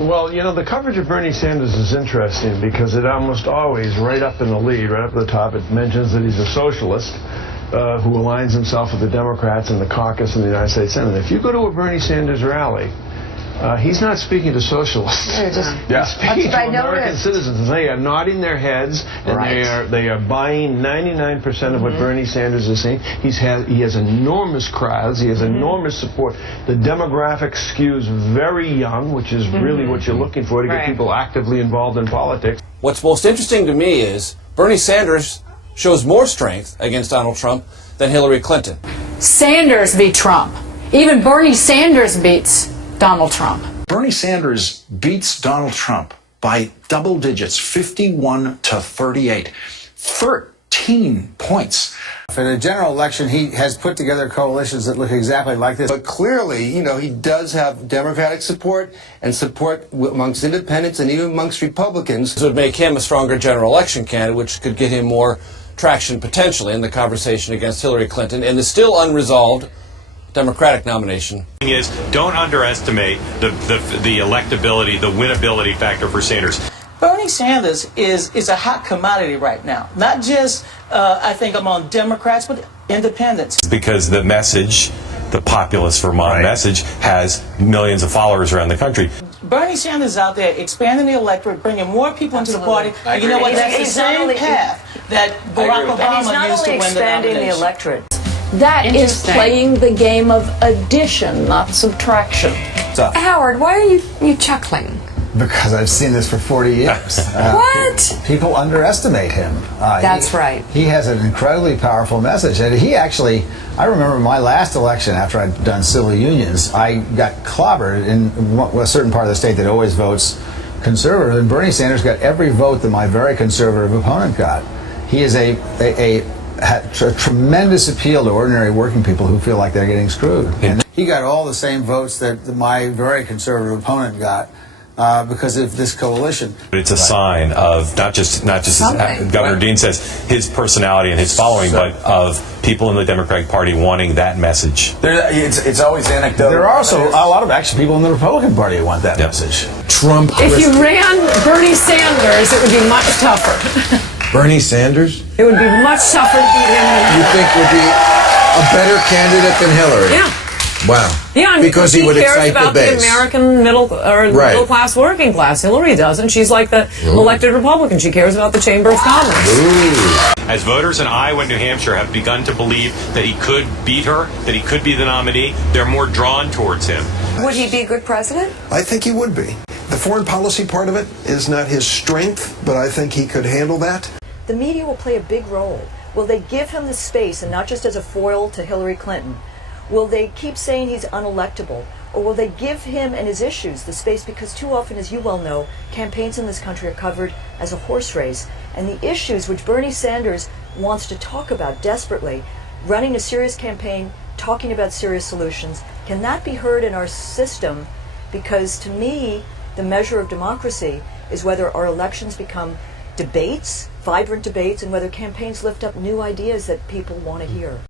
Well, you know, the coverage of Bernie Sanders is interesting because it almost always, right up in the lead, right up at the top, it mentions that he's a socialist who aligns himself with the Democrats in the caucus in the United States Senate. If you go to a Bernie Sanders rally, he's not speaking to socialists. He's speaking to American citizens. They are nodding their heads, and they are buying 99% of what Bernie Sanders is saying. He has enormous crowds. He has enormous support. The demographic skews very young, which is really what you're looking for to get people actively involved in politics. What's most interesting to me is Bernie Sanders shows more strength against Donald Trump than Hillary Clinton. Sanders beat Trump. Even Bernie Sanders beats Donald Trump. Bernie Sanders beats Donald Trump by double digits, 51 to 38, 13 points. In a general election, he has put together coalitions that look exactly like this. But clearly, you know, he does have Democratic support and support amongst independents and even amongst Republicans. This would make him a stronger general election candidate, which could get him more traction potentially in the conversation against Hillary Clinton in the still unresolved Democratic nomination. Is don't underestimate the electability, the winnability factor for Sanders. Bernie Sanders is a hot commodity right now. Not just, I think, among Democrats, but independents. Because the message, the populist Vermont message, has millions of followers around the country. Bernie Sanders is out there expanding the electorate, bringing more people into the party. And you know what? That's the same path that Barack Obama used to win the nomination. The electorate. That is playing the game of addition, not subtraction. Howard, why are you chuckling? Because I've seen this for 40 years. What? People underestimate him. That's right. He has an incredibly powerful message. And he actually, I remember my last election after I'd done civil unions, I got clobbered in a certain part of the state that always votes conservative. And Bernie Sanders got every vote that my very conservative opponent got. He is had a tremendous appeal to ordinary working people who feel like they're getting screwed. And he got all the same votes that my very conservative opponent got because of this coalition. It's a sign of not just as Governor Dean says, his personality and his following, but of people in the Democratic Party wanting that message. It's always anecdotal. There are also a lot of actually people in the Republican Party who want that message. Trump. If you ran Bernie Sanders, it would be much tougher. Bernie Sanders? It would be much tougher to beat him than You think would be a better candidate than Hillary? Yeah. Wow. Yeah, because he would cares excite about the base. American middle class, working class. Hillary doesn't. She's like the elected Republican. She cares about the Chamber of Commerce. As voters in Iowa and New Hampshire have begun to believe that he could beat her, that he could be the nominee, they're more drawn towards him. Would he be a good president? I think he would be. The foreign policy part of it is not his strength, but I think he could handle that. The media will play a big role. Will they give him the space, and not just as a foil to Hillary Clinton? Will they keep saying he's unelectable? Or will they give him and his issues the space? Because too often, as you well know, campaigns in this country are covered as a horse race. And the issues which Bernie Sanders wants to talk about desperately, running a serious campaign, talking about serious solutions, cannot be heard in our system, because to me, the measure of democracy is whether our elections become debates, vibrant debates, and whether campaigns lift up new ideas that people want to hear.